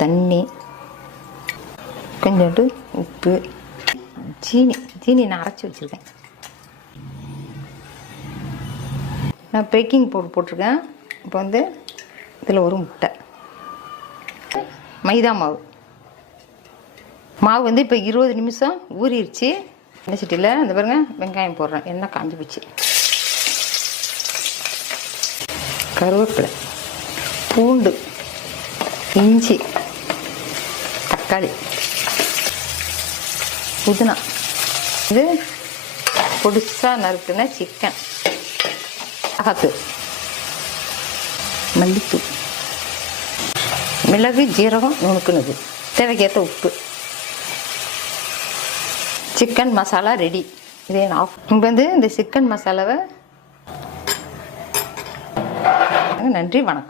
தண்ணி, கொஞ்சோண்டு உப்பு, ஜீனி நான் அரைச்சி வச்சுருக்கேன். நான் பேக்கிங் பவுடர் போட்டிருக்கேன். இப்போ இதில் ஒரு முட்டை, மைதா மாவு இப்போ 20 நிமிஷம் ஊறிடுச்சு. எண்ணெய் சட்டியில் இந்த பாருங்க வெங்காயம் போடுறேன். எண்ணெய் காஞ்சி போச்சு. கருவேப்பிலை, பூண்டு, இஞ்சி, தக்காளி, புதினா, இது பொடிசாக நறுக்குன சிக்கன், மிளகாத்தூள், மல்லித்தூள், மிளகு, ஜீரகம் நுணுக்குனது, தேவைக்கேற்ற உப்பு. Chicken masala ready. இதே நான் இப்போ இந்த சிக்கன் மசாலாவை நன்றி, வணக்கம்.